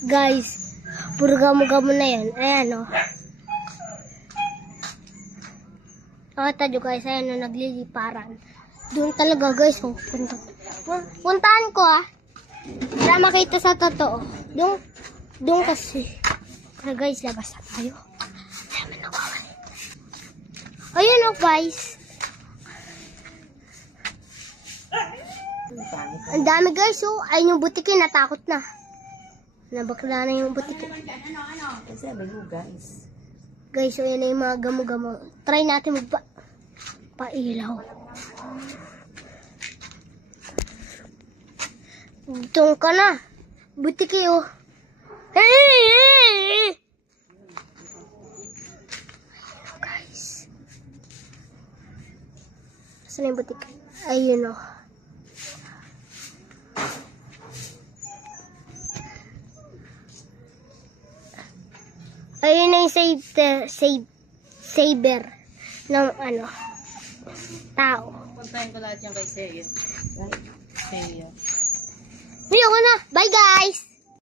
Guys, puro gamo-gamo na yan. Ayan, oh. Nakita nyo guys, ayan, oh, nagliliparan. Doon talaga guys, oh. Puntahan ko, ah. Para makita sa totoo. Doon kasi. Kaya guys, labas na tayo. Ayan, oh, guys. Ang dami guys, oh. Ayun yung butikin, natakot na. Nabakla na yung butikin. Kasi sabi mo guys. Guys, so yan na yung mga gamo-gamo. Try natin pailaw. Doon ka na. Butiki, oh. Hey! Guys. Saan yung butiki? Ayun, oh. Ayun na yung saber ng ano, tao. Puntahin ko lahat yan kay Seiya. Seiya. Ayoko na. Bye guys!